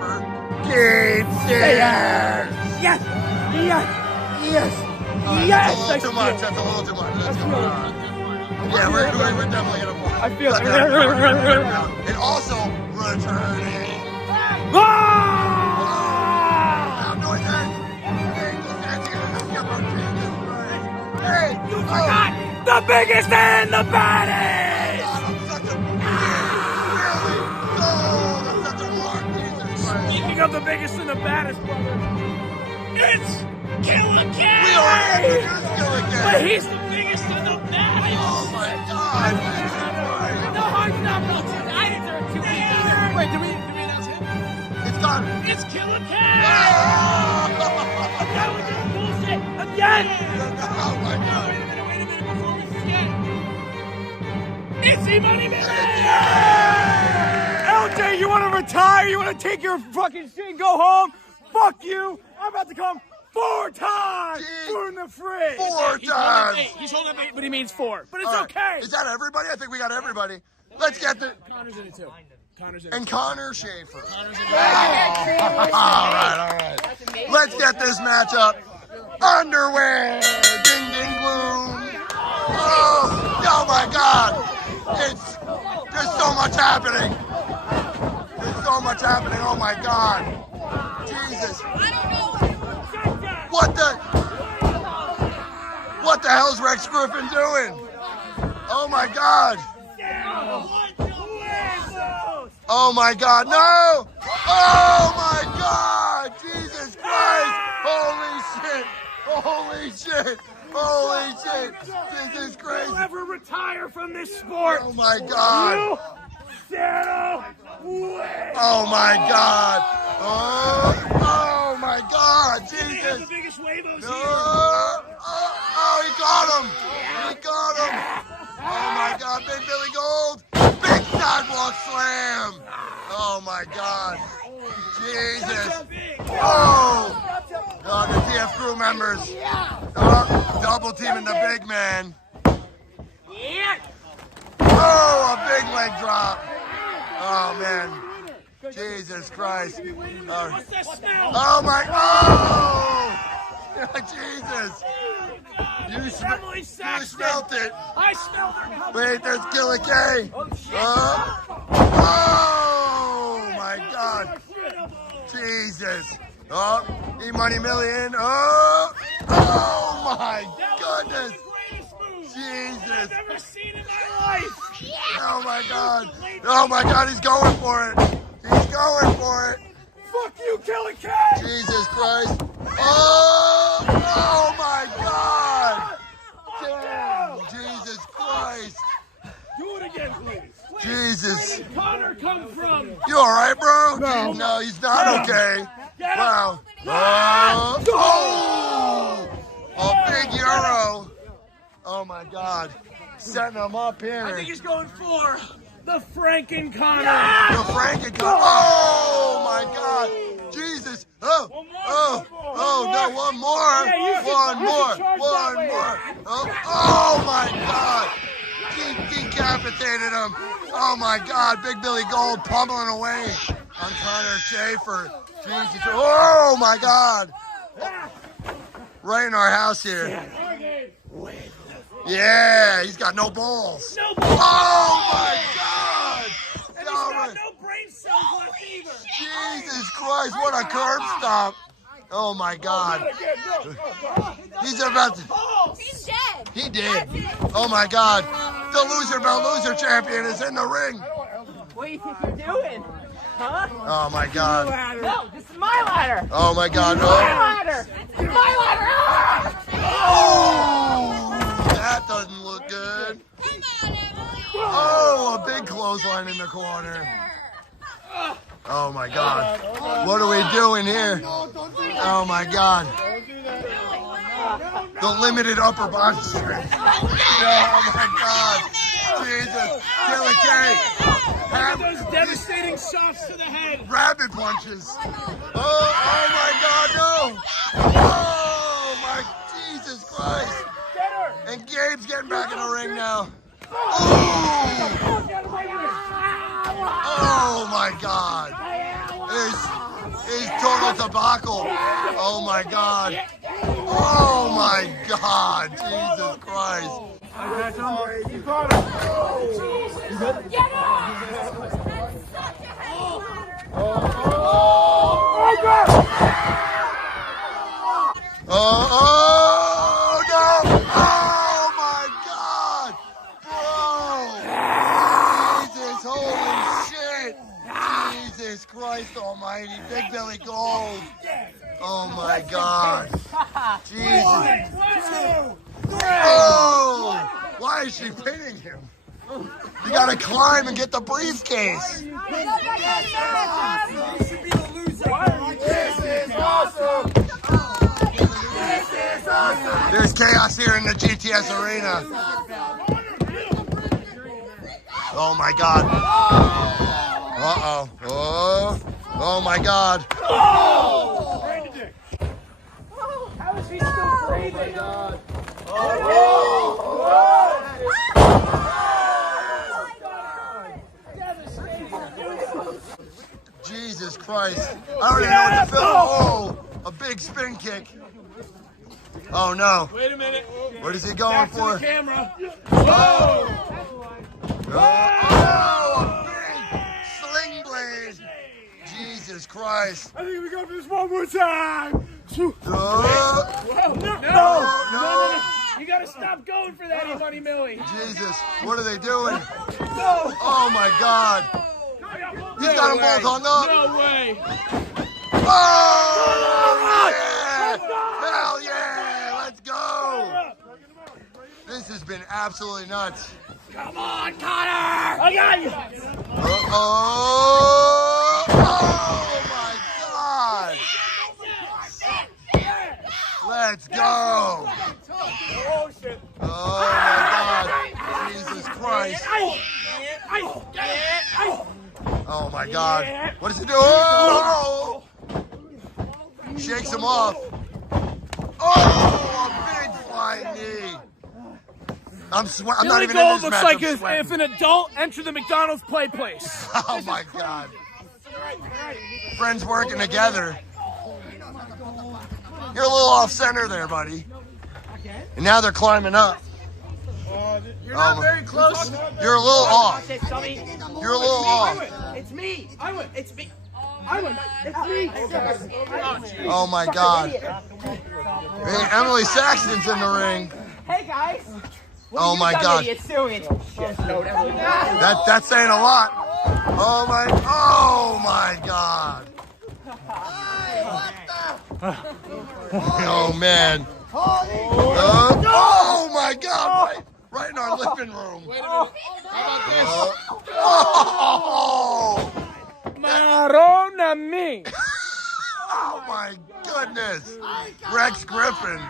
number. GTS! Yes! Yes! Yes! That's a little too much. That's a little too much. Yeah, we're definitely gonna fall. I feel it. And also returning. Hey, You forgot the biggest and the baddest! Speaking of the biggest and the baddest, brother, it's Killer K! We already introduced Killer K! But he's the biggest and the baddest! Oh my God! No, I'm not relative. I didn't do it too either. Wait, did we announce him? It's gone! It's Killer K! Oh! Now we're doing bullshit again! Oh my God! Wait a minute, before we forget. It's E-Money Man! LJ, you want to retire? You want to take your fucking shit and go home? Fuck you! I'm about to come 4 times! Food in the fridge! 4 times! He's holding up 8, but he means 4. But it's All right. okay! Is that everybody? I think we got everybody. Let's get the... Connor's in it too. And Connor Schaefer. All right. Let's get this matchup underway. Ding, ding, gloom. Oh my God. There's so much happening. There's so much happening. Oh my God. Jesus. What the hell's Rex Griffin doing? Oh my God. Oh my God, no! Oh my God! Jesus Christ! Holy shit! Holy shit! Holy shit! Jesus Christ! You'll ever retire from this sport! Oh my God! You settle away! Oh my God! Oh my God! Jesus! The biggest huevos No! here! Oh, he got him! He got him! Oh my God! Big Billy Gold! Big sidewalk slam! Oh my God! Jesus! Oh! The TF crew members! Double teaming the big man! Oh! A big leg drop! Oh man! Jesus Christ! Oh my! Oh! Jesus! You smelt it! I smelled her coming! Wait, there's Killer K! Oh my God! Jesus! Oh, E-Money Million! Oh my goodness! Jesus! I've ever seen in my life! Oh my God! Oh my God! He's going for it! He's going for it! Fuck you, Killer K! Jesus Christ! Oh my God! Damn! Jesus Christ! Do it again, please. Jesus! Where did Connor come from? You all right, bro? No. No, he's not okay. Get Wow! Oh! A big euro! Oh my God! Setting him up I think here. he's going for the Franken Connor. The Franken. Oh my God! Jesus! Oh! No! One more! One more! Oh my God! Decapitated him! Oh my God! Big Billy Gold pummeling away on Connor Schaefer. Jesus! Oh my God! Right in our house here. Yeah, he's got no balls. No balls. Oh my God! And he's got no brain cells left either. Jesus Christ! What a curb stop! Oh my God! He's about to. He's dead. He did. Oh my God! The loser champion is in the ring. What do you think you're doing? Huh? Oh my God! No, this is my ladder. Oh my God! My Oh! ladder. My ladder. Oh! That doesn't look good. Oh! A big clothesline in the corner. Oh my God! What are we doing here? Oh my God! The limited upper body strength. Oh my God! Jesus! Killer K! Those devastating shots to the head. Rabbit punches. Oh my God! No! Oh my Jesus Christ! And Gabe's getting back in the ring now. Oh my God! is total debacle. Oh my God. Oh my God. Jesus Christ. Oh no! Oh my God, bro! Jesus, holy shit! Jesus Christ Almighty, Big Billy Gold! Oh my God! Jesus! Oh! Why is she pinning him? You gotta climb and get the briefcase. There's chaos here in the GTS arena. Oh my God. Uh-oh. Oh my God. How is he still breathing? Jesus Christ. I don't even know what to feel. Oh, a big spin kick. Oh no. Wait a minute. What is he going Back for? to the camera. Oh, a big sling blade. Jesus Christ. I think we go for this one more time. No. You gotta stop going for that, Money Millie. Jesus, what are they doing? No. Oh my God. He's got them both hung up. No way. Oh, yeah. Hell yeah. Let's go. This has been absolutely nuts. Come on, Connor. I got you. Oh my God. Let's go. Oh my God. Jesus Christ. Oh my God. What does he do? Oh! Shakes him off. Oh, a big flying knee. I'm not Billy even in Gold this looks match. like I'm if sweating. an adult entered the McDonald's play place. Oh my God. Friends working together. You're a little off center there, buddy. And now they're climbing up. You're not very close. You're a little off. Dummy. You're a little off. It's me. It's me. It's me. Oh my God. Hey, Emily Saxton's in the ring. Hey guys. Oh my God. Idiots doing? That's saying a lot. Oh my God. Oh man. Oh my God. Right in our living room. Wait a minute. How about this? Oh. Marona me. Oh my goodness. Rex Griffin.